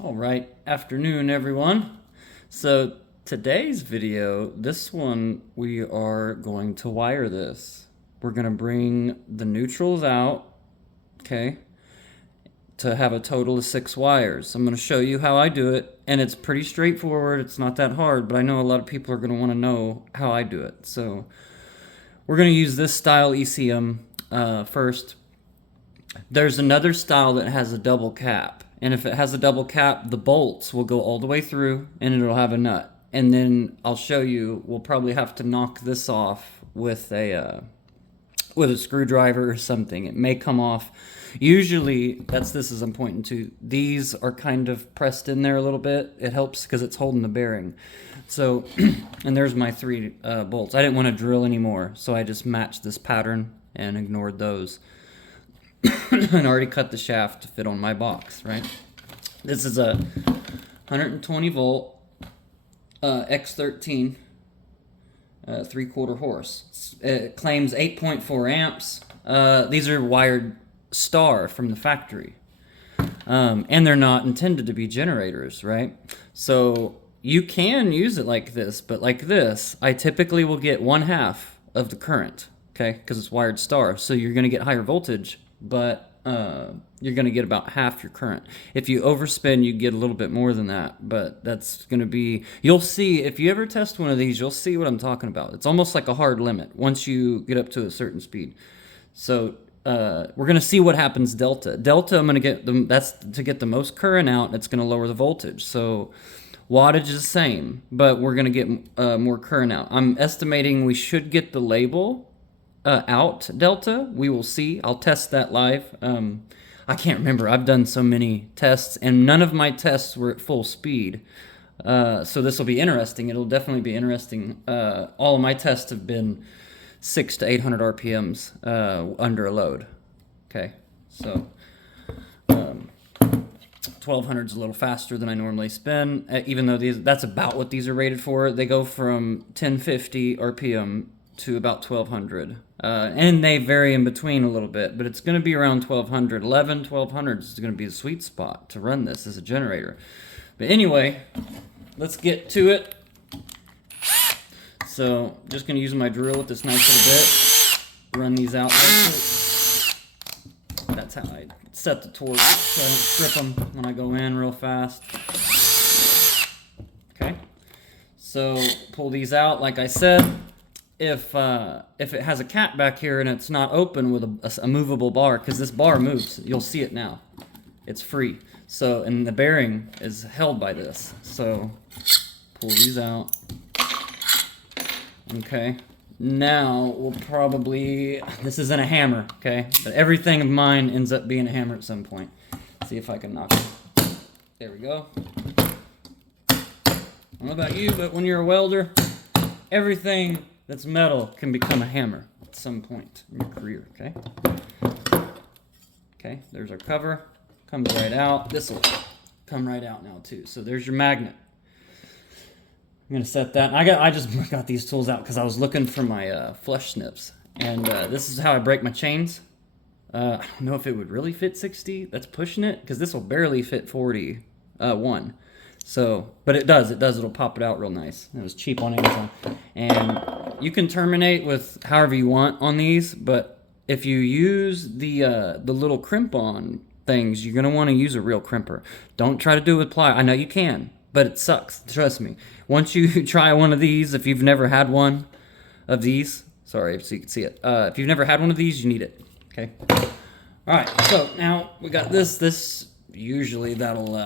All right, afternoon everyone. So today's video, this one we are going to wire this. We're going to bring the neutrals out, okay, to have a total of 6 wires. I'm going to show you how I do it, and it's pretty straightforward. It's not that hard, but I know a lot of people are going to want to know how I do it. So we're going to use this style ECM first. There's another style that has a double cap. And if it has a double cap, the bolts will go all the way through and it'll have a nut. And then I'll show you, we'll probably have to knock this off with a screwdriver or something. It may come off. Usually, that's this as I'm pointing to. These are kind of pressed in there a little bit. It helps because it's holding the bearing. So, and there's my 3 bolts. I didn't want to drill anymore, so I just matched this pattern and ignored those. And already cut the shaft to fit on my box, right? This is a 120 volt X13 3/4 horse. It claims 8.4 amps. These are wired star from the factory. And they're not intended to be generators, right? So you can use it like this, but like this, I typically will get 1/2 of the current, okay? Because it's wired star. So you're going to get higher voltage, but you're going to get about half your current. If you overspin, you get a little bit more than that, but that's going to be, you'll see, if you ever test one of these, you'll see what I'm talking about. It's almost like a hard limit once you get up to a certain speed. So we're going to see what happens delta. Delta, I'm going to get that's to get the most current out. It's going to lower the voltage. So wattage is the same, but we're going to get more current out. I'm estimating we should get the label out delta. We will see. I'll test that live. I can't remember. I've done so many tests, and none of my tests were at full speed. So this will be interesting. It'll definitely be interesting. All of my tests have been 600 to 800 RPMs under a load. Okay, so 1200 is a little faster than I normally spin, even though that's about what these are rated for. They go from 1050 RPM to about 1200. And they vary in between a little bit, but it's going to be around 1200. 1200 is going to be the sweet spot to run this as a generator. But anyway, let's get to it. So, just going to use my drill with this nice little bit. Run these out. That's how I set the torque so I don't strip them when I go in real fast. Okay. So, pull these out like I said. If it has a cap back here and it's not open with a movable bar, because this bar moves, you'll see it now. It's free. So, and the bearing is held by this. So, pull these out. Okay. Now, we'll probably, this isn't a hammer, okay? But everything of mine ends up being a hammer at some point. See if I can knock it. There we go. I don't know about you, but when you're a welder, everything that's metal can become a hammer at some point in your career, okay? Okay, there's our cover. Comes right out. This will come right out now too. So there's your magnet. I'm gonna set that. I just got these tools out because I was looking for my flush snips, and this is how I break my chains. I don't know if it would really fit 60. That's pushing it because this will barely fit 41. So, but it does. It'll pop it out real nice. It was cheap on Amazon, and you can terminate with however you want on these. But if you use the little crimp-on things, you're gonna want to use a real crimper. Don't try to do it with ply. I know you can, but it sucks. Trust me. Once you try one of these, if you've never had one of these, sorry, so you can see it. If you've never had one of these, you need it. Okay. All right. So now we got this. Usually that'll,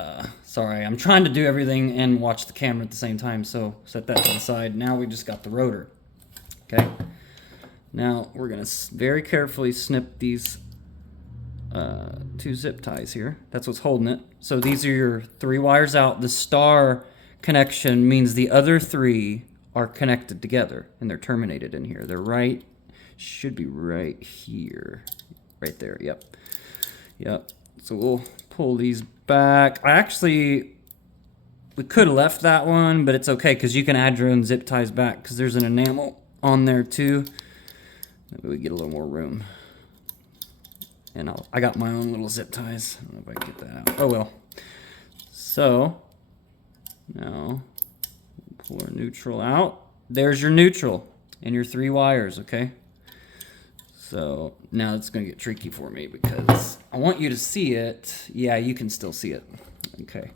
sorry, I'm trying to do everything and watch the camera at the same time, so set that to the side. Now we just got the rotor, okay? Now we're gonna very carefully snip these 2 zip ties here. That's what's holding it. So these are your 3 wires out. The star connection means the other 3 are connected together, and they're terminated in here. They're should be right here. Right there, yep. So we'll pull these back. We could have left that one, but it's okay because you can add your own zip ties back because there's an enamel on there too. Maybe we get a little more room. And I got my own little zip ties. I don't know if I can get that out. Oh well. So now pull our neutral out. There's your neutral and your 3 wires, okay? So now it's gonna get tricky for me because I want you to see it. Yeah, you can still see it. Okay,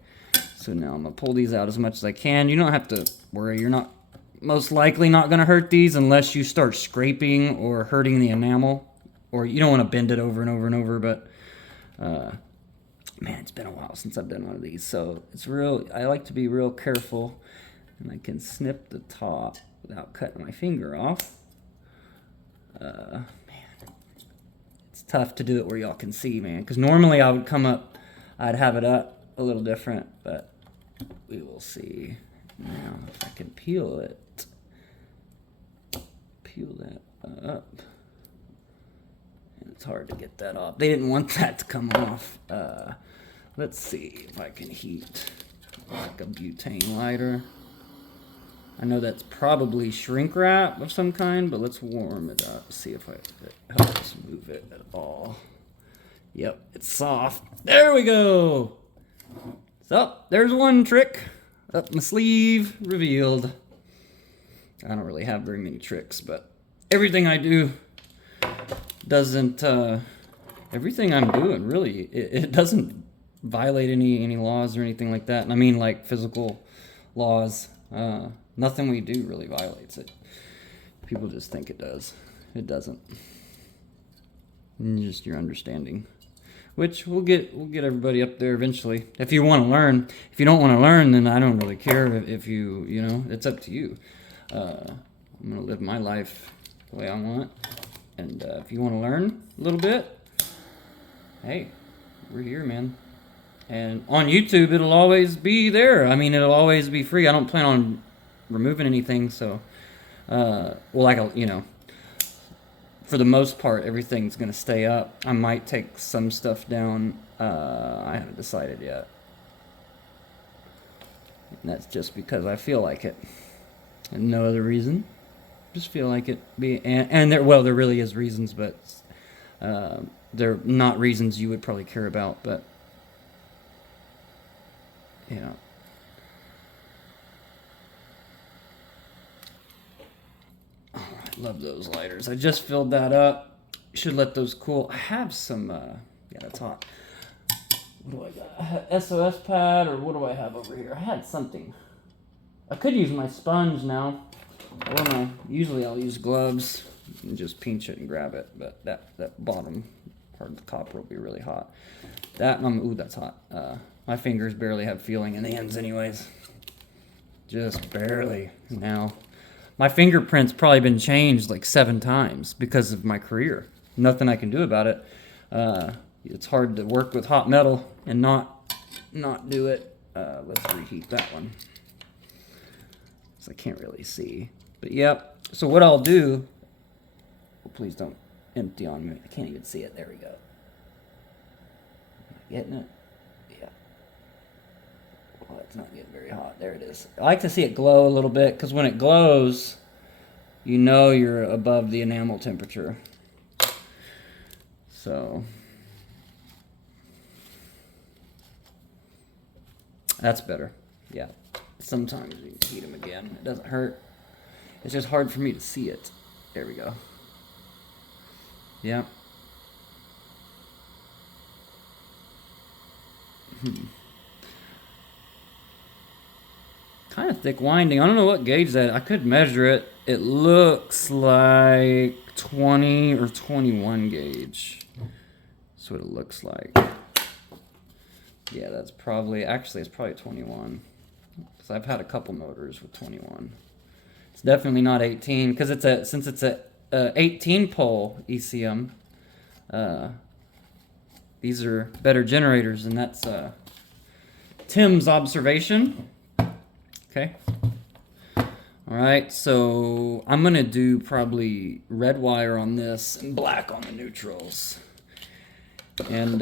so now I'm gonna pull these out as much as I can. You don't have to worry, you're not most likely not gonna hurt these unless you start scraping or hurting the enamel, or you don't wanna bend it over and over and over, but man, it's been a while since I've done one of these, so it's real. I like to be real careful, and I can snip the top without cutting my finger off. Man, it's tough to do it where y'all can see, man, because normally I would come up, I'd have it up a little different, but we will see. Now, if I can peel it, peel that up. And it's hard to get that off. They didn't want that to come off. Let's see if I can heat like a butane lighter. I know that's probably shrink wrap of some kind, but let's warm it up. See if it helps move it at all. Yep, it's soft. There we go. So, there's one trick up my sleeve revealed. I don't really have very many tricks, but everything I do doesn't, everything I'm doing really, it doesn't violate any laws or anything like that. And I mean like physical laws. Nothing we do really violates it. People just think it does. It doesn't. And just your understanding, which we'll get everybody up there eventually. If you want to learn. If you don't want to learn, then I don't really care. If you know, it's up to you. I'm gonna live my life the way I want. And if you want to learn a little bit, hey, we're here, man. And on YouTube, it'll always be there. I mean, it'll always be free. I don't plan on removing anything, so you know, for the most part, everything's gonna stay up. I might take some stuff down. I haven't decided yet, and that's just because I feel like it, and no other reason. Just feel like it. And there really is reasons, but they're not reasons you would probably care about. But yeah. Love those lighters. I just filled that up. Should let those cool. I have some, yeah, that's hot. What do I got? SOS pad, or what do I have over here? I had something. I could use my sponge now. Or usually I'll use gloves and just pinch it and grab it, but that bottom part of the copper will be really hot. Ooh, that's hot. My fingers barely have feeling in the ends anyways. Just barely now. My fingerprint's probably been changed like 7 times because of my career. Nothing I can do about it. It's hard to work with hot metal and not do it. Let's reheat that one. So I can't really see. But yep. So what I'll do, oh, please don't empty on me. I can't even see it. There we go. Getting it? Yeah. Well, it's not getting very hot. There it is. I like to see it glow a little bit, because when it glows, you know you're above the enamel temperature. So that's better. Yeah. Sometimes you can heat them again. It doesn't hurt. It's just hard for me to see it. There we go. Yeah. Kind of thick winding. I don't know what gauge that. I could measure it. It looks like 20 or 21 gauge. That's what it looks like. Yeah, that's probably, actually it's probably 21. Because I've had a couple motors with 21. It's definitely not 18, because since it's a 18 pole ECM. These are better generators, and that's Tim's observation. Okay. All right, so I'm gonna do probably red wire on this and black on the neutrals, and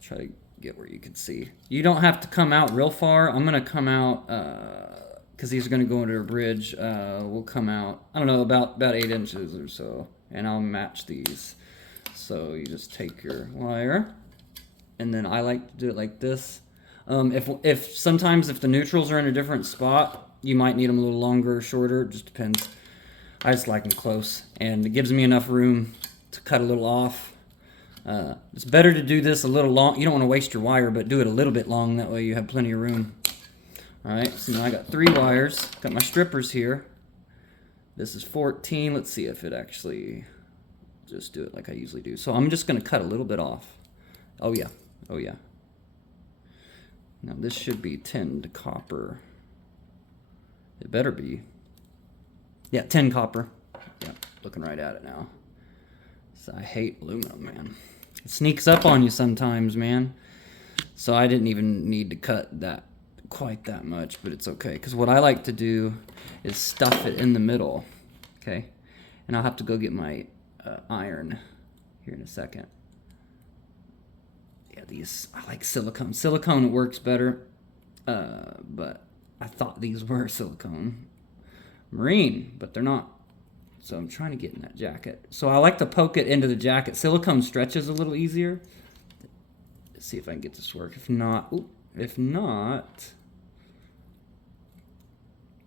try to get where you can see. You don't have to come out real far. I'm gonna come out because these are gonna go into a bridge. We'll come out, I don't know, about 8 inches or so, and I'll match these. So you just take your wire, and then I like to do it like this. If sometimes if the neutrals are in a different spot, you might need them a little longer or shorter. It just depends. I just like them close, and it gives me enough room to cut a little off. It's better to do this a little long. You don't want to waste your wire, but do it a little bit long. That way you have plenty of room. All right, so now I got 3 wires. Got my strippers here. This is 14. Let's see if it actually, just do it like I usually do. So I'm just going to cut a little bit off. Oh, yeah. Oh, yeah. Now this should be 10 to copper. It better be. Yeah, 10 copper. Yeah, looking right at it now. So I hate aluminum, man. It sneaks up on you sometimes, man. So I didn't even need to cut that quite that much, but it's okay. Because what I like to do is stuff it in the middle, okay? And I'll have to go get my iron here in a second. Yeah, these, I like silicone. Silicone works better, but I thought these were silicone marine, but they're not. So I'm trying to get in that jacket. So I like to poke it into the jacket. Silicone stretches a little easier. Let's see if I can get this to work. If not,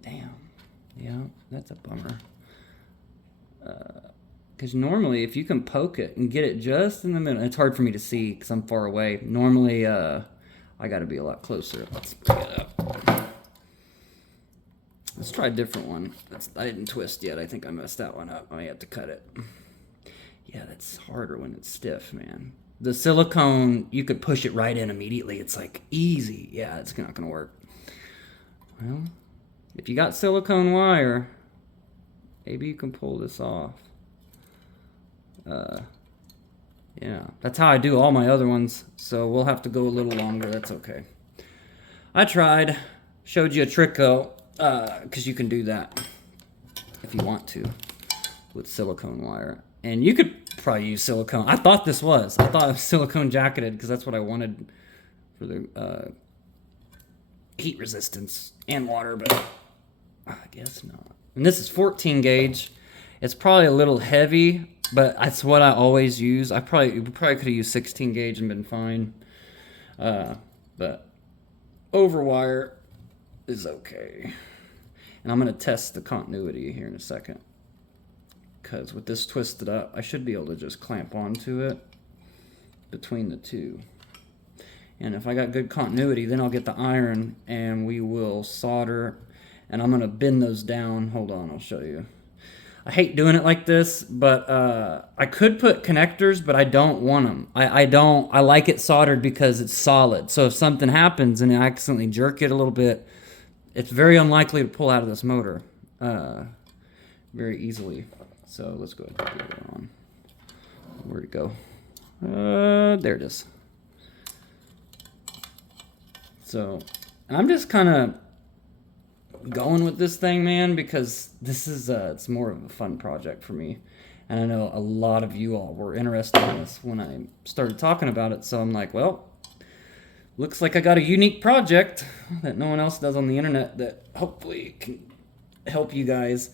damn. Yeah, that's a bummer. Because normally if you can poke it and get it just in the middle, it's hard for me to see because I'm far away. Normally I got to be a lot closer. Let's bring it up. Let's try a different one. I didn't twist yet. I think I messed that one up. I may have to cut it. Yeah, that's harder when it's stiff, man. The silicone, you could push it right in immediately. It's like easy. Yeah, it's not going to work. Well, if you got silicone wire, maybe you can pull this off. Yeah, that's how I do all my other ones. So we'll have to go a little longer. That's okay. I tried. Showed you a trick though. Because you can do that if you want to with silicone wire. And you could probably use silicone. I thought it was silicone jacketed because that's what I wanted for the heat resistance and water, but I guess not. And this is 14 gauge. It's probably a little heavy, but that's what I always use. We probably could have used 16 gauge and been fine. But overwire is okay. And I'm going to test the continuity here in a second. Because with this twisted up, I should be able to just clamp onto it between the two. And if I got good continuity, then I'll get the iron and we will solder. And I'm going to bend those down. Hold on, I'll show you. I hate doing it like this, but I could put connectors, but I don't want them. I like it soldered because it's solid. So if something happens and I accidentally jerk it a little bit, it's very unlikely to pull out of this motor very easily. So let's go ahead and put it on. Where'd it go? There it is. So I'm just kind of going with this thing, man, because this is it's more of a fun project for me. And I know a lot of you all were interested in this when I started talking about it. So I'm like, well, looks like I got a unique project that no one else does on the internet that hopefully can help you guys.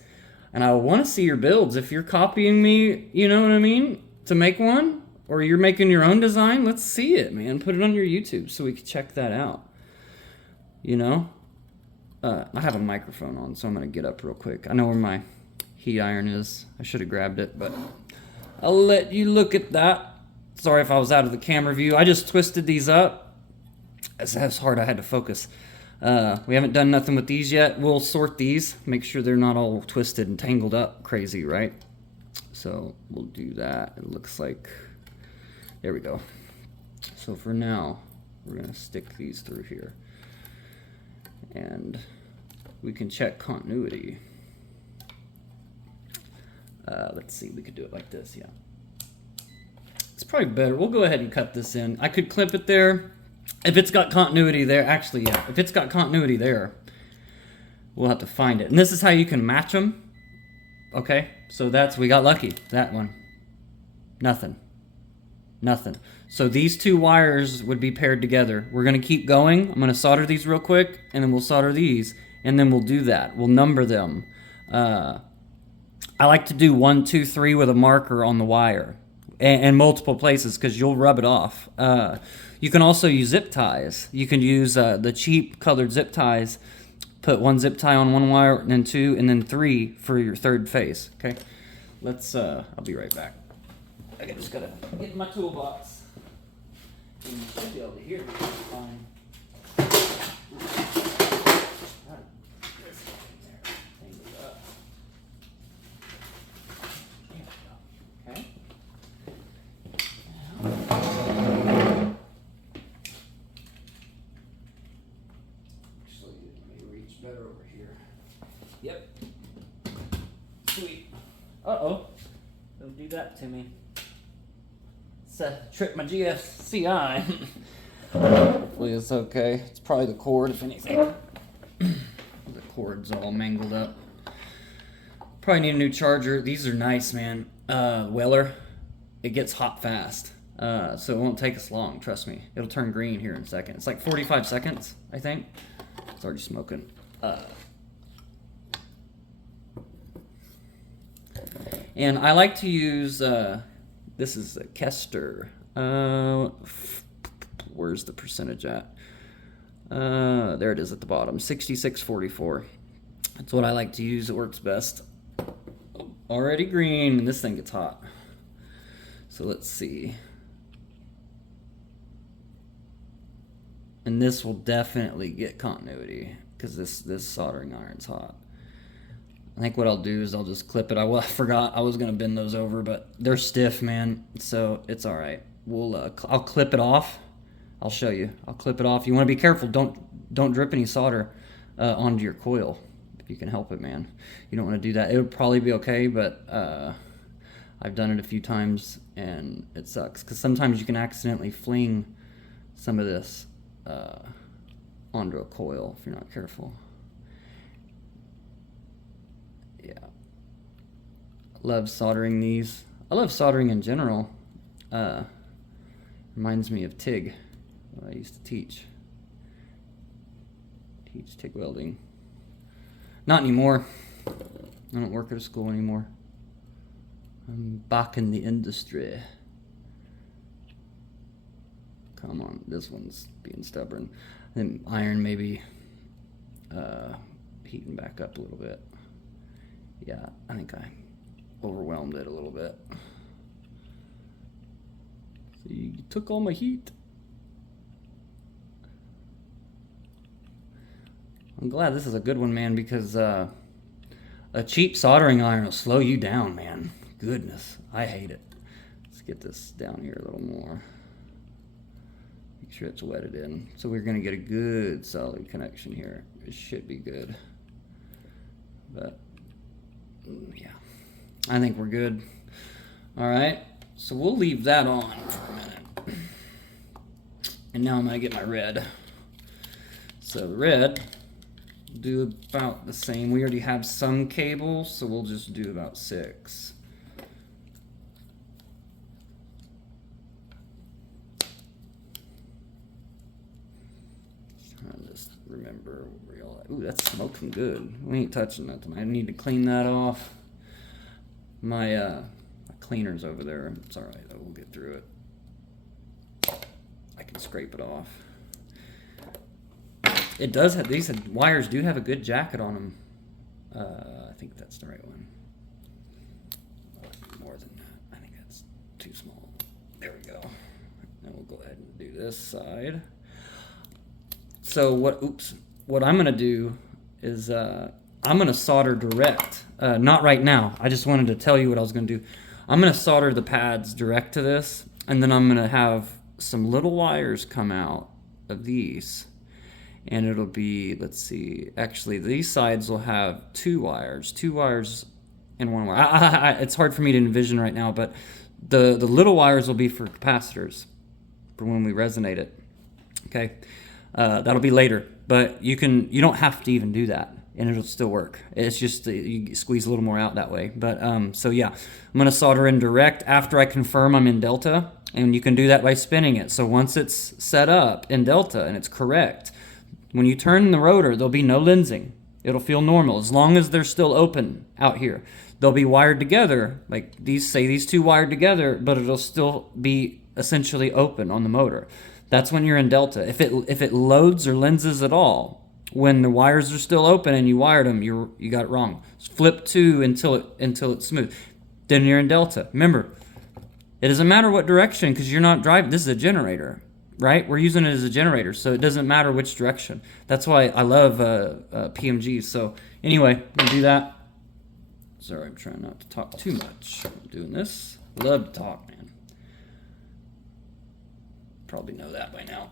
And I want to see your builds. If you're copying me, you know what I mean, to make one, or you're making your own design, let's see it, man. Put it on your YouTube so we can check that out. You know? I have a microphone on, so I'm going to get up real quick. I know where my heat iron is. I should have grabbed it, but I'll let you look at that. Sorry if I was out of the camera view. I just twisted these up. That's hard. I had to focus. We haven't done nothing with these yet. We'll sort these, make sure they're not all twisted and tangled up crazy, right? So we'll do that. It looks like, there we go. So for now, we're going to stick these through here. And we can check continuity. Let's see, we could do it like this, yeah. It's probably better. We'll go ahead and cut this in. I could clip it there. If it's got continuity there, actually, yeah. If it's got continuity there, we'll have to find it. And this is how you can match them. Okay, so we got lucky. That one. Nothing. So these two wires would be paired together. We're going to keep going. I'm going to solder these real quick, and then we'll solder these, and then we'll do that. We'll number them. I like to do 1, 2, 3 with a marker on the wire. and multiple places because you'll rub it off. You can also use zip ties. You can use the cheap colored zip ties. Put one zip tie on one wire, and then two, and then three for your third face. Okay, let's. I'll be right back. I just gotta get my toolbox. And you should be able to hear me fine. Okay. Actually, let me reach better over here. Yep. Sweet. Uh-oh. Don't do that to me. Trip my GFCI. Hopefully it's okay. It's probably the cord, if anything. The cord's all mangled up. Probably need a new charger. These are nice, man. Weller, it gets hot fast. So it won't take us long, trust me. It'll turn green here in a second. It's like 45 seconds, I think. It's already smoking. And I like to use, this is a Kester. Where's the percentage at? There it is at the bottom, 6644. That's what I like to use. It works best. Already green, and this thing gets hot. So let's see. And this will definitely get continuity because this soldering iron's hot. I think what I'll do is I'll just clip it. I forgot I was gonna bend those over, but they're stiff, man. So it's all right. I'll clip it off. I'll show you. I'll clip it off. You want to be careful. Don't drip any solder onto your coil if you can help it, man. You don't want to do that. It would probably be okay, but I've done it a few times and it sucks because sometimes you can accidentally fling some of this onto a coil if you're not careful. Yeah. Love soldering these. I love soldering in general. Reminds me of TIG, what I used to teach TIG welding. Not anymore. I don't work at a school anymore. I'm back in the industry. Come on, this one's being stubborn. I think iron maybe heating back up a little bit. Yeah, I think I overwhelmed it a little bit. See, you took all my heat. I'm glad this is a good one, man, because a cheap soldering iron will slow you down, man. Goodness, I hate it. Let's get this down here a little more. Make sure it's wetted in. So we're gonna get a good solid connection here. It should be good. But yeah, I think we're good. All right, so we'll leave that on for a minute. And now I'm gonna get my red. So the red, do about the same. We already have some cable, so we'll just do about 6. Trying to just remember where we all at. Ooh, that's smoking good. We ain't touching nothing. I need to clean that off. My cleaner's over there. It's all right, though. We'll get through it. I can scrape it off. It does have, these wires do have a good jacket on them. I think that's the right one. More than that. I think that's too small. There we go. Then we'll go ahead and do this side. So what I'm gonna do is I'm gonna solder direct. Not right now. I just wanted to tell you what I was gonna do. I'm gonna solder the pads direct to this, and then I'm gonna have some little wires come out of these. And it'll be, let's see, actually these sides will have 2 wires and 1 wire. It's hard for me to envision right now, but the little wires will be for capacitors for when we resonate it. Okay, that'll be later, but you don't have to even do that, and it'll still work. It's just you squeeze a little more out that way. But so yeah, I'm gonna solder in direct after I confirm I'm in delta, and you can do that by spinning it. So once it's set up in delta and it's correct, when you turn the rotor, there'll be no lensing. It'll feel normal as long as they're still open out here. they'll be wired together, like these two wired together, but it'll still be essentially open on the motor. That's when you're in delta. If it loads or lenses at all, when the wires are still open and you wired them, you got it wrong. Flip 2 until it's smooth. Then you're in delta. Remember, it doesn't matter what direction because you're not driving. This is a generator, right? We're using it as a generator, so it doesn't matter which direction. That's why I love PMGs. So anyway, I'm gonna do that. Sorry, I'm trying not to talk too much. I'm doing this. Love to talk, man. Probably know that by now.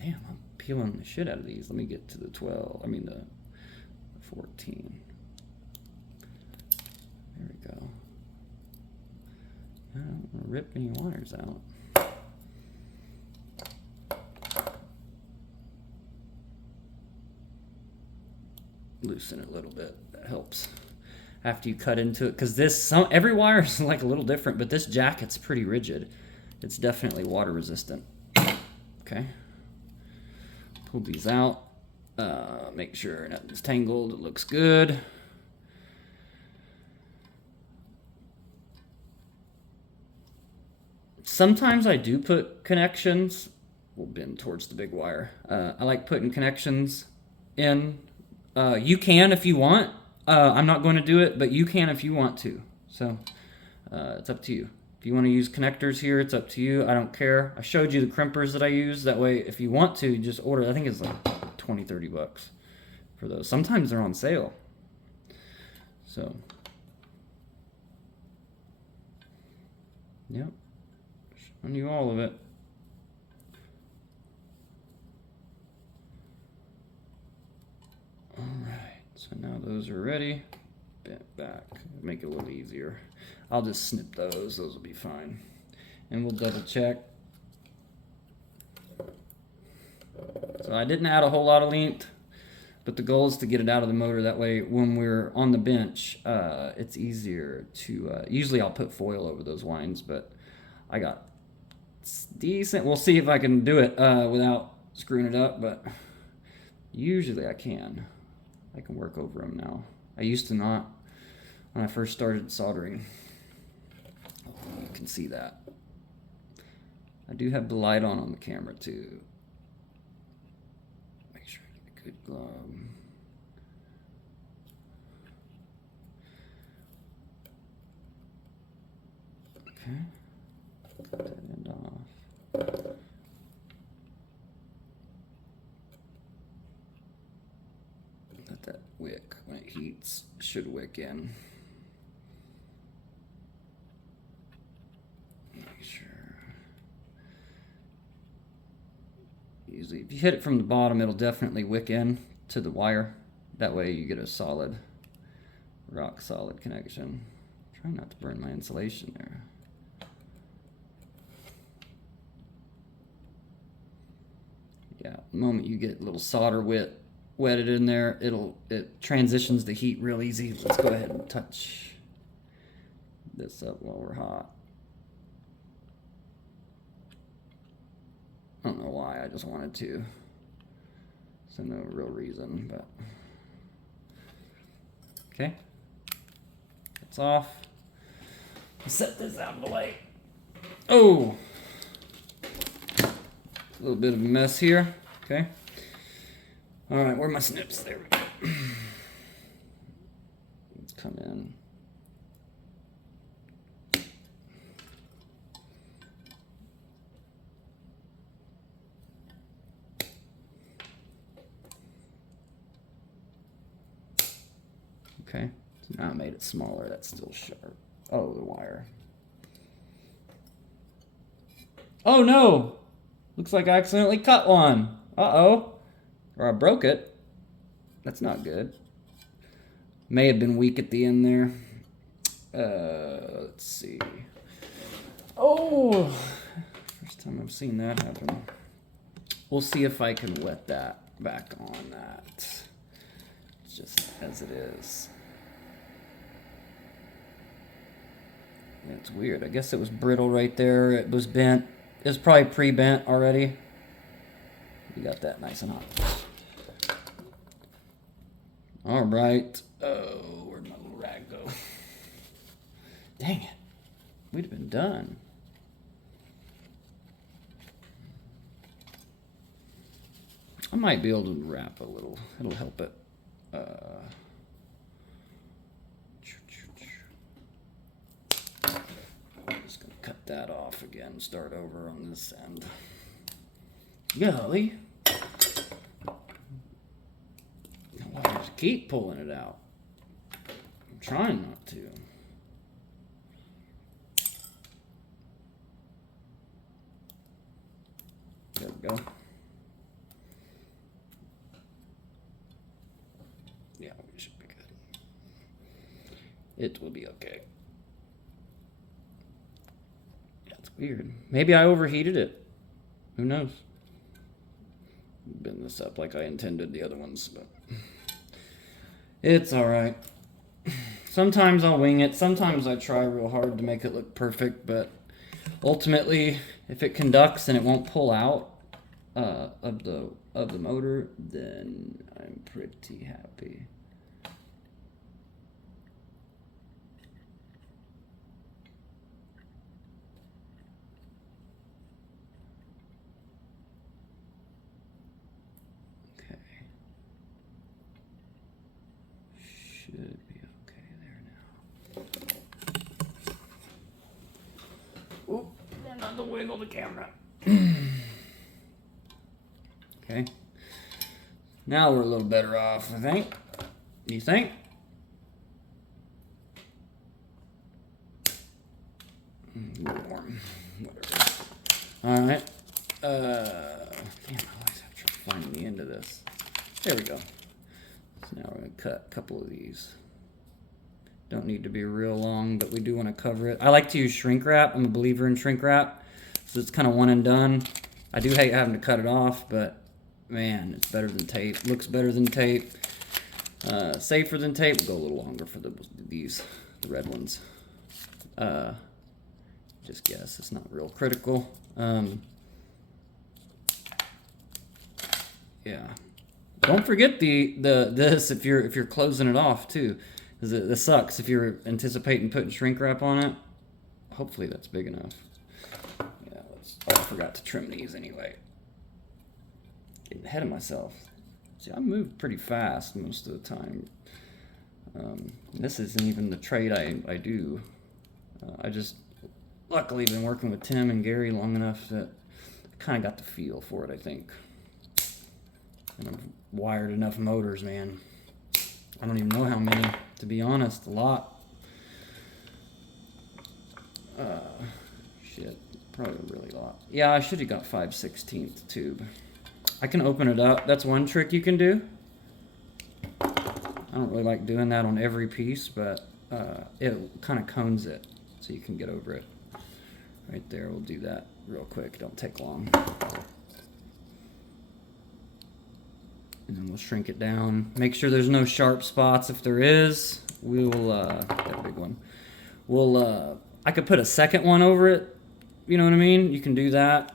Damn, I'm peeling the shit out of these. Let me get to the 12. I mean the 14. There we go. I don't want to rip any wires out. Loosen it a little bit. That helps. After you cut into it, because every wire is like a little different, but this jacket's pretty rigid. It's definitely water resistant. Okay. Pull these out. Make sure nothing's tangled. It looks good. Sometimes I do put connections. We'll bend towards the big wire. I like putting connections in. You can if you want. I'm not going to do it, but you can if you want to. So it's up to you. If you want to use connectors here, it's up to you. I don't care. I showed you the crimpers that I use. That way, if you want to, just order. I think it's like 20, 30 bucks for those. Sometimes they're on sale. So, yep. Showing you all of it. All right. So now those are ready. Bent back. Make it a little easier. I'll just snip those. Those will be fine. And we'll double check. So I didn't add a whole lot of length, but the goal is to get it out of the motor. That way when we're on the bench, it's easier to, usually I'll put foil over those winds, but I got decent. We'll see if I can do it without screwing it up, but usually I can. I can work over them now. I used to not when I first started soldering. You can see that. I do have the light on the camera too. Make sure I get a good glove. Okay. Cut that end off. Let that wick, when it heats, should wick in. Make sure. Usually, if you hit it from the bottom, it'll definitely wick in to the wire. That way you get a solid, rock solid connection. Try not to burn my insulation there. Yeah, the moment you get a little solder wetted in there, it transitions the heat real easy. Let's go ahead and touch this up while we're hot. I don't know why, I just wanted to. So no real reason, but okay. It's off. Set this out of the way. Oh! A little bit of a mess here. Okay. All right, where are my snips? There we go. Let's come in. Okay. So now I made it smaller. That's still sharp. Oh, the wire. Oh no! Looks like I accidentally cut one. Uh-oh. Or I broke it. That's not good. May have been weak at the end there. Let's see. Oh! First time I've seen that happen. We'll see if I can wet that back on that. Just as it is. It's weird. I guess it was brittle right there. It was bent. It was probably pre-bent already. We got that nice and hot. All right. Oh, where'd my little rag go. Dang it. We'd have been done. I might be able to wrap a little. It'll help it. I'm just going to cut that off again. Start over on this end. Golly. Why do I just keep pulling it out? I'm trying not to. There we go. Yeah, we should be good. It will be okay. That's weird. Maybe I overheated it. Who knows? Bend this up like I intended the other ones, but it's alright. Sometimes I'll wing it. Sometimes I try real hard to make it look perfect, but ultimately, if it conducts and it won't pull out of the motor, then I'm pretty happy. Okay. Should be okay there now. Oop, not to wiggle the camera. Okay. Now we're a little better off, I think. You think? A little warm. Whatever. Alright. Damn, I always have trouble finding the end of this. There we go. So now we're going to cut a couple of these. Don't need to be real long, but we do want to cover it. I like to use shrink wrap. I'm a believer in shrink wrap. So it's kind of one and done. I do hate having to cut it off, but man, it's better than tape. Looks better than tape. Safer than tape. We'll go a little longer for the red ones. Just guess. It's not real critical. Yeah. Don't forget this if you're closing it off too. This sucks if you're anticipating putting shrink wrap on it. Hopefully that's big enough. Yeah, I forgot to trim these anyway. Getting ahead of myself. See, I move pretty fast most of the time. This isn't even the trade I do. I just luckily been working with Tim and Gary long enough that I kind of got the feel for it, I think. And I've wired enough motors, man. I don't even know how many, to be honest. A lot. Shit, probably a really lot. Yeah, I should have got 5/16 tube. I can open it up. That's one trick you can do. I don't really like doing that on every piece, but it kind of cones it so you can get over it. Right there, we'll do that real quick. Don't take long. And then we'll shrink it down. Make sure there's no sharp spots. If there is, we will, that big one. We'll, I could put a second one over it. You know what I mean? You can do that.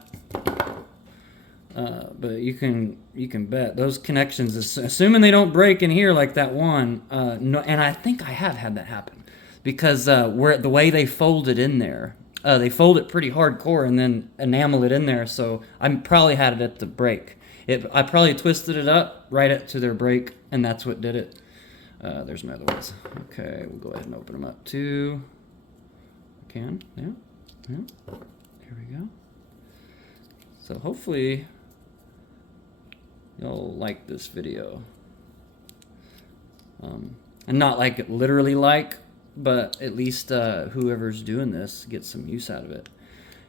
But you can bet those connections, assuming they don't break in here like that one, no, and I think I have had that happen because the way they fold it in there, they fold it pretty hardcore and then enamel it in there. So I probably had it at the break. I probably twisted it up right up to their break, and that's what did it. There's my other ones. Okay, we'll go ahead and open them up too. I can, yeah. Here we go. So hopefully you'll like this video. And not like it literally like, but at least whoever's doing this gets some use out of it.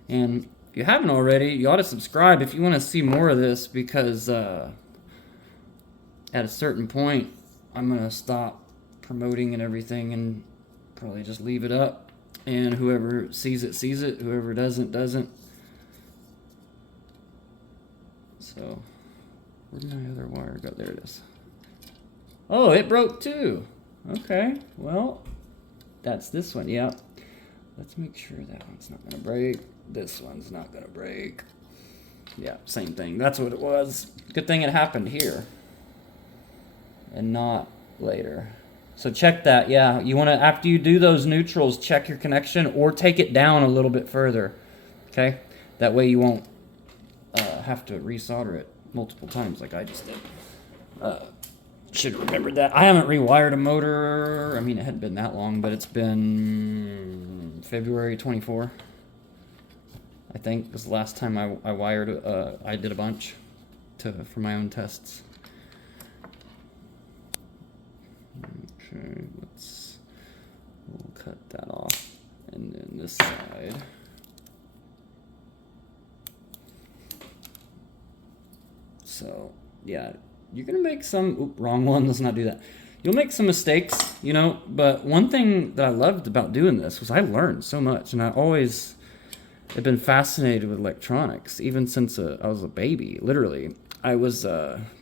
And if you haven't already, you ought to subscribe if you want to see more of this, because at a certain point I'm going to stop promoting and everything and probably just leave it up. And whoever sees it, sees it. Whoever doesn't, doesn't. So, where'd my other wire go? There it is. Oh, it broke too. Okay, well, that's this one. Yep. Let's make sure that one's not going to break. This one's not going to break. Yeah, same thing. That's what it was. Good thing it happened here and not later. So check that. Yeah, you want to, after you do those neutrals, check your connection or take it down a little bit further. Okay, that way you won't have to resolder it multiple times like I just did. Should have remembered that. I haven't rewired a motor. I mean, it hadn't been that long, but it's been February 24. I think was the last time I wired. I did a bunch for my own tests. Okay, we'll cut that off, and then this side. So yeah, you're gonna make some. Oop, wrong one. Let's not do that. You'll make some mistakes, you know. But one thing that I loved about doing this was I learned so much, and I always have been fascinated with electronics, even since I was a baby. Literally, I was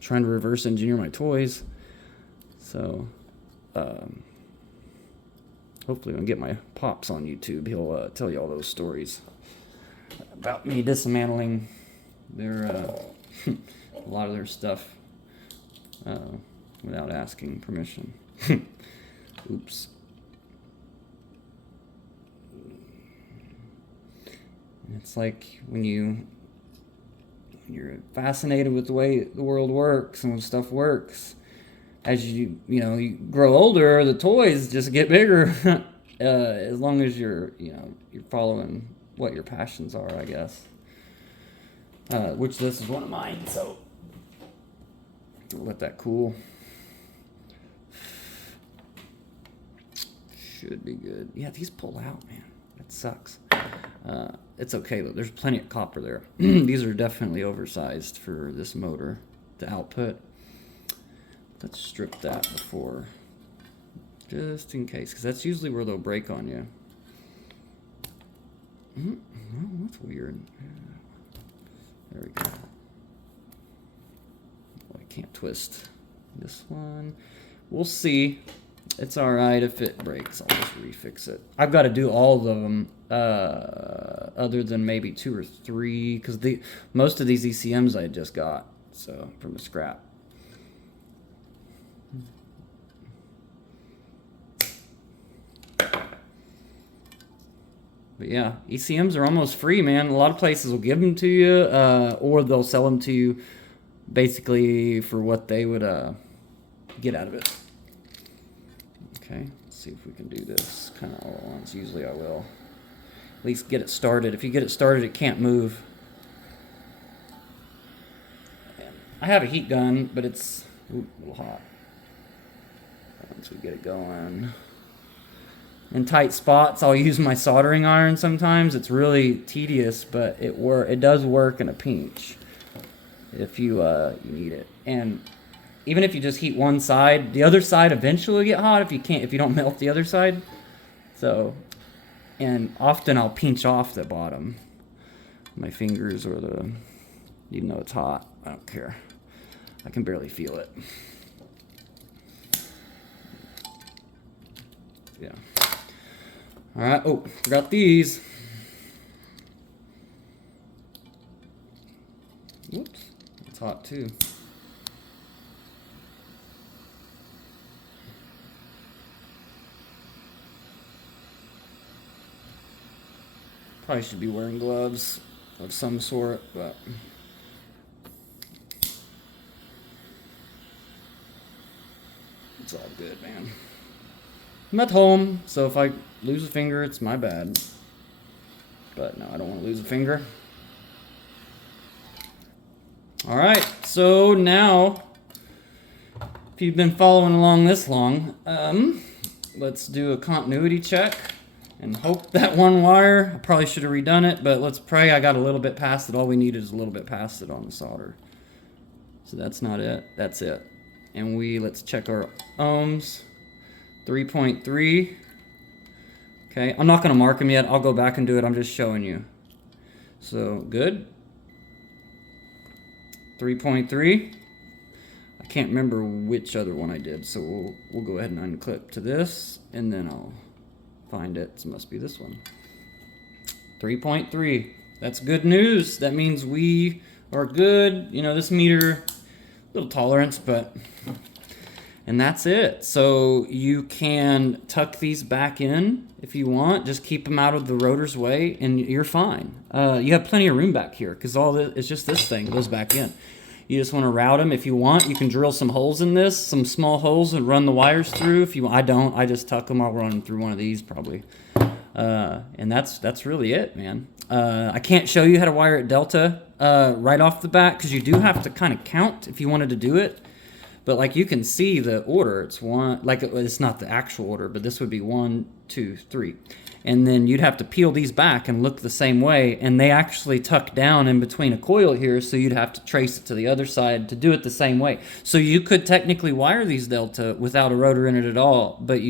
trying to reverse engineer my toys. So. Hopefully when I get my pops on YouTube, he'll tell you all those stories about me dismantling their a lot of their stuff without asking permission. Oops. It's like when you're fascinated with the way the world works and when stuff works. As you grow older, the toys just get bigger. As long as you're following what your passions are, I guess. Which this is one of mine, so I'll let that cool. Should be good. Yeah, these pull out, man. That sucks. It's okay though. There's plenty of copper there. These are definitely oversized for this motor, the output. Let's strip that before, just in case, because that's usually where they'll break on you. Well, that's weird. There we go. Oh, I can't twist this one. We'll see. It's all right if it breaks. I'll just refix it. I've got to do all of them, other than maybe 2 or 3, because most of these ECMs I just got, so from the scrap. But yeah, ECMs are almost free, man. A lot of places will give them to you, or they'll sell them to you basically for what they would get out of it. Okay, let's see if we can do this kind of all at once. Usually I will. At least get it started. If you get it started, it can't move. And I have a heat gun, but it's a little hot. Once we get it going. In tight spots, I'll use my soldering iron sometimes. It's really tedious, but it does work in a pinch if you need it. And even if you just heat one side, the other side eventually will get hot if you don't melt the other side. So, and often I'll pinch off the bottom, my fingers even though it's hot, I don't care. I can barely feel it. Yeah. All right. Oh, forgot these. Whoops. It's hot too. Probably should be wearing gloves of some sort, but it's all good, man. I'm at home, so if I lose a finger, it's my bad. But no, I don't want to lose a finger. All right, so now, if you've been following along this long, let's do a continuity check and hope that one wire, I probably should have redone it, but let's pray I got a little bit past it. All we needed is a little bit past it on the solder. So that's not it, that's it. And let's check our ohms. 3.3. Okay, I'm not going to mark them yet. I'll go back and do it. I'm just showing you. So, good. 3.3. I can't remember which other one I did, so we'll go ahead and unclip to this, and then I'll find it. It must be this one. 3.3. That's good news. That means we are good. You know, this meter, little tolerance, but And that's it. So you can tuck these back in if you want. Just keep them out of the rotor's way, and you're fine. You have plenty of room back here because all this, it's just this thing goes back in. You just want to route them. If you want, you can drill some holes in this, some small holes, and run the wires through. If you want, I don't. I just tuck them. I'll run them through one of these probably. And that's really it, man. I can't show you how to wire it delta right off the bat because you do have to kind of count if you wanted to do it. But like you can see the order, it's one, like it's not the actual order, but this would be 1, 2, 3. And then you'd have to peel these back and look the same way, and they actually tuck down in between a coil here, so you'd have to trace it to the other side to do it the same way. So you could technically wire these delta without a rotor in it at all, but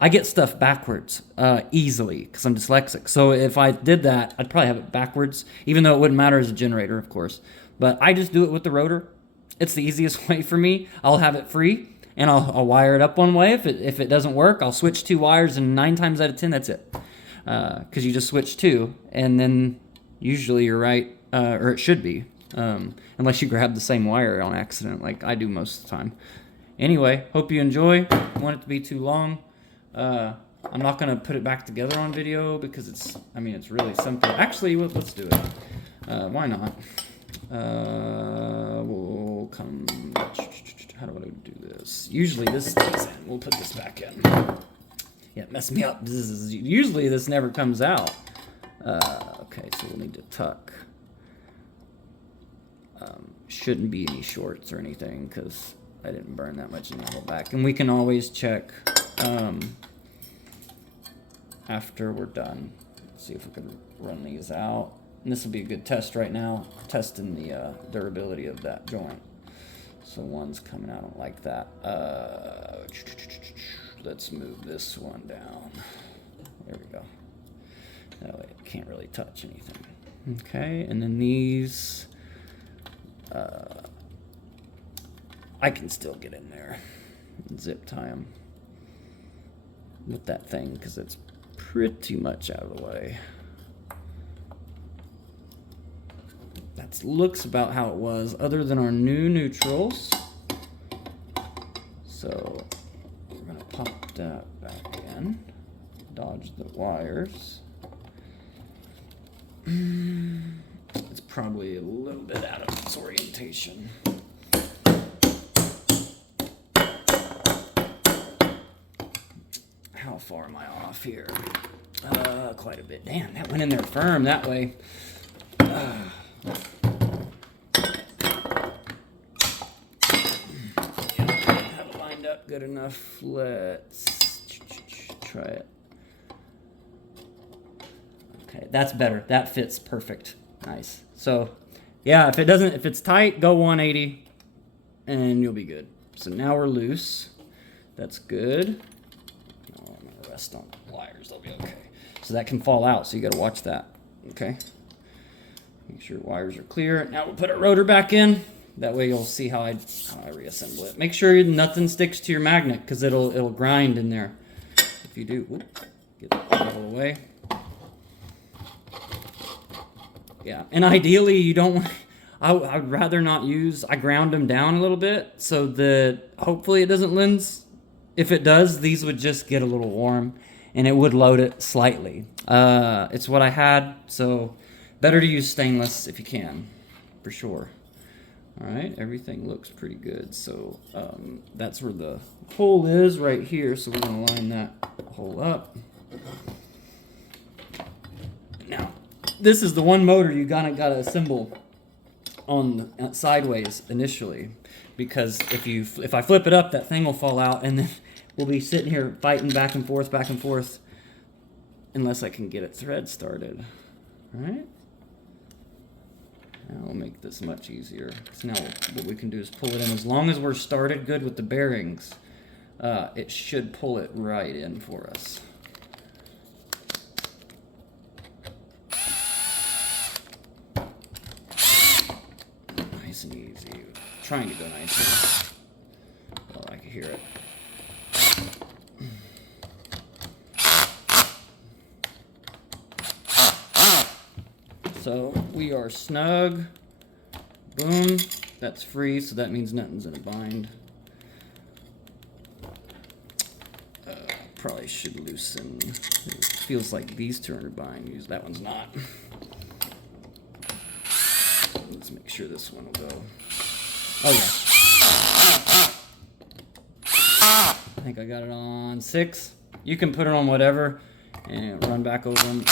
I get stuff backwards easily because I'm dyslexic. So if I did that, I'd probably have it backwards, even though it wouldn't matter as a generator, of course. But I just do it with the rotor. It's the easiest way for me. I'll have it free, and I'll wire it up one way. If it doesn't work, I'll switch 2 wires, and 9 times out of 10, that's it. Because you just switch 2, and then usually you're right, or it should be, unless you grab the same wire on accident, like I do most of the time. Anyway, hope you enjoy. Don't want it to be too long. I'm not gonna put it back together on video because it's really simple. Actually, let's do it. Why not? We'll come. How do I do this? Usually this stays in. We'll put this back in. Yeah, mess me up. Usually this never comes out. Okay, so we'll need to tuck. Shouldn't be any shorts or anything because I didn't burn that much enamel back. And we can always check after we're done. See if we can run these out. And this will be a good test right now, testing the durability of that joint. So one's coming out like that. Let's move this one down. There we go. That way it can't really touch anything. Okay, and then these, I can still get in there. Zip tie them with that thing because it's pretty much out of the way. That looks about how it was, other than our new neutrals. So we're gonna pop that back in, dodge the wires. It's probably a little bit out of its orientation. How far am I off here? Quite a bit. Damn, that went in there firm that way. Have it lined up good enough. Let's try it. Okay, that's better. That fits perfect. Nice. So, yeah, if it's tight, go 180, and you'll be good. So now we're loose. That's good. Now I'm gonna rest on the wires. They'll be okay. So that can fall out. So you got to watch that. Okay. Make sure wires are clear. Now we'll put our rotor back in. That way you'll see how I reassemble it. Make sure nothing sticks to your magnet because it'll grind in there. If you do, get that out of the way. Yeah, and ideally you don't. I'd rather not use. I ground them down a little bit so that hopefully it doesn't lens. If it does, these would just get a little warm, and it would load it slightly. It's what I had, so. Better to use stainless if you can, for sure. All right, everything looks pretty good. So that's where the hole is right here. So we're gonna line that hole up. Now, this is the one motor you gotta assemble on sideways initially, because if I flip it up, that thing will fall out, and then we'll be sitting here fighting back and forth, unless I can get it thread started. All right. Now we'll make this much easier. So now what we can do is pull it in. As long as we're started good with the bearings, it should pull it right in for us. Nice and easy. Trying to go nice. Oh, I can hear it. So we are snug. Boom. That's free, so that means nothing's in a bind. probably should loosen. It feels like these two are bind. That one's not. Let's make sure this one will go. Oh yeah. I think I got it on 6. You can put it on whatever and run back over them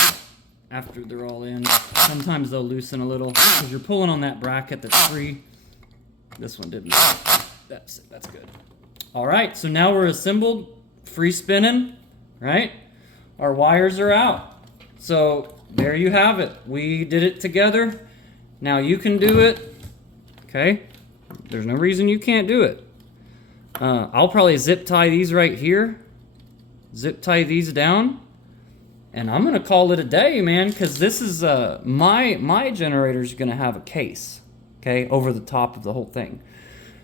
after they're all in. Sometimes they'll loosen a little because you're pulling on that bracket that's free. This one didn't. That's good. All right, so now we're assembled, free spinning, right? Our wires are out. So there you have it. We did it together. Now you can do it, okay? There's no reason you can't do it. I'll probably zip tie these right here. Zip tie these down. And I'm gonna call it a day, man, because this is, my generator's gonna have a case, okay, over the top of the whole thing.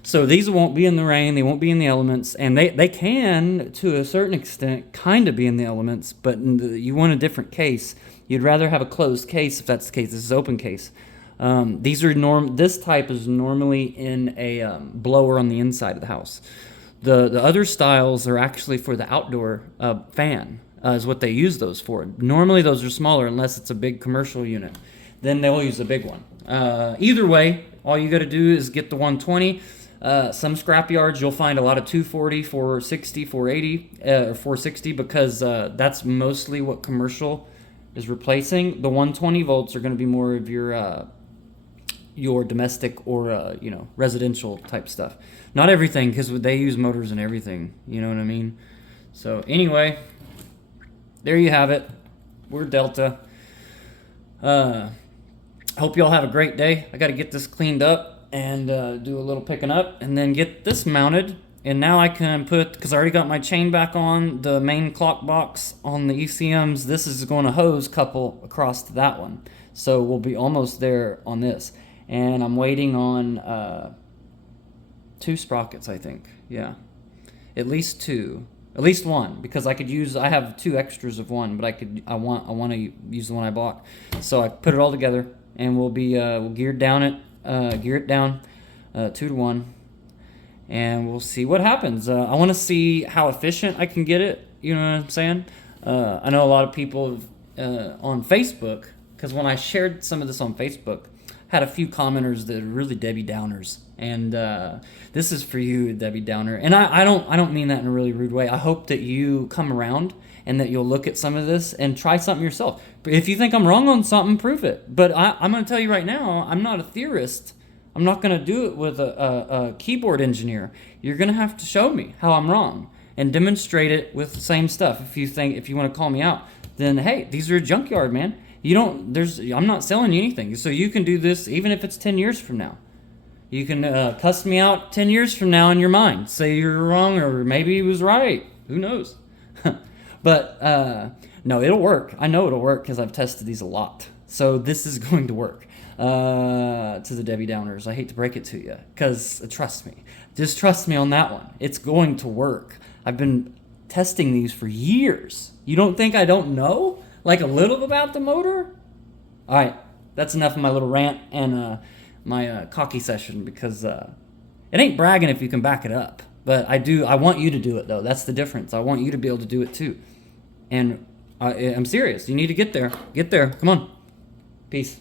So these won't be in the rain, they won't be in the elements, and they can, to a certain extent, kind of be in the elements, but you want a different case. You'd rather have a closed case if that's the case. This is open case. This type is normally in a blower on the inside of the house. The other styles are actually for the outdoor fan, is what they use those for. Normally those are smaller unless it's a big commercial unit. Then they'll use a big one. Either way, all you got to do is get the 120. Some scrap yards you'll find a lot of 240, 460, 480, or 460 because that's mostly what commercial is replacing. The 120 volts are going to be more of your domestic or residential type stuff. Not everything, because they use motors and everything. You know what I mean? So anyway, there you have it. We're Delta. Hope y'all have a great day. I got to get this cleaned up and do a little picking up and then get this mounted. And now I can put, because I already got my chain back on the main clock box on the ECMs, this is going to hose couple across to that one. So we'll be almost there on this. And I'm waiting on 2 sprockets, I think. Yeah, at least 2, at least 1, because I have 2 extras of 1, but I want to use the one I bought. So I put it all together, and we'll gear it down 2 to 1, and we'll see what happens. I want to see how efficient I can get it. You know what I'm saying? I know a lot of people on Facebook, because when I shared some of this on Facebook, had a few commenters that are really Debbie Downers, and this is for you, Debbie Downer. And I don't mean that in a really rude way. I hope that you come around and that you'll look at some of this and try something yourself. If you think I'm wrong on something, prove it. But I'm going to tell you right now, I'm not a theorist. I'm not going to do it with a keyboard engineer. You're going to have to show me how I'm wrong and demonstrate it with the same stuff. If you want to call me out, then hey, these are a junkyard, man. I'm not selling you anything. So you can do this even if it's 10 years from now. You can cuss me out 10 years from now in your mind. Say you're wrong or maybe he was right. Who knows? But no, it'll work. I know it'll work because I've tested these a lot. So this is going to work. To the Debbie Downers, I hate to break it to you, because trust me. Just trust me on that one. It's going to work. I've been testing these for years. You don't think I don't know? Like a little about the motor? All right, that's enough of my little rant and my cocky session, because it ain't bragging if you can back it up. But I want you to do it, though. That's the difference. I want you to be able to do it, too. And I'm serious. You need to get there. Get there. Come on. Peace.